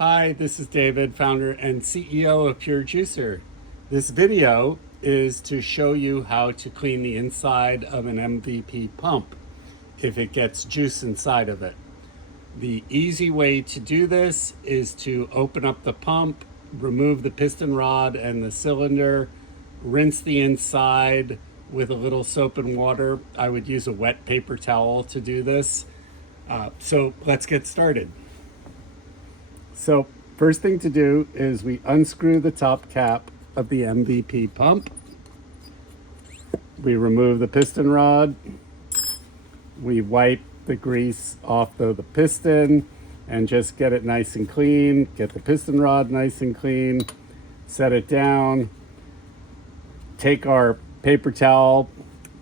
Hi, this is David, founder and CEO of Pure Juicer. This video is to show you how to clean the inside of an MVP pump if it gets juice inside of it. The easy way to do this is to open up the pump, remove the piston rod and the cylinder, rinse the inside with a little soap and water. I would use a wet paper towel to do this. So let's get started. So first thing to do is we unscrew the top cap of the MVP pump. We remove the piston rod. We wipe the grease off the piston and just get it nice and clean. Get the piston rod nice and clean. Set it down. Take our paper towel,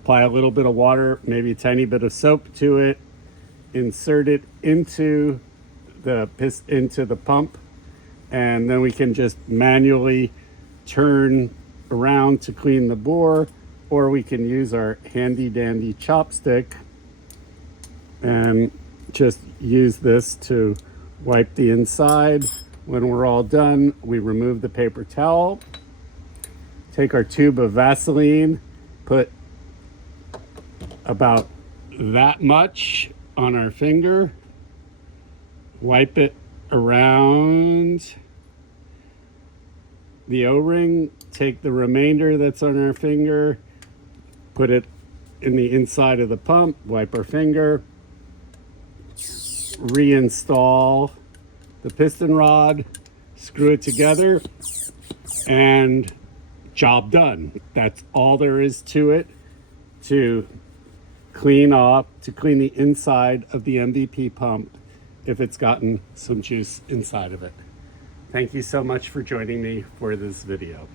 apply a little bit of water, maybe a tiny bit of soap to it. Insert it into the pump, and then we can just manually turn around to clean the bore, or we can use our handy dandy chopstick and just use this to wipe the inside. When we're all done, we remove the paper towel, take our tube of Vaseline, put about that much on our finger, wipe it around the O-ring, take the remainder that's on our finger, put it in the inside of the pump, wipe our finger, reinstall the piston rod, screw it together, and job done. That's all there is to it to clean the inside of the MVP pump if it's gotten some juice inside of it. Thank you so much for joining me for this video.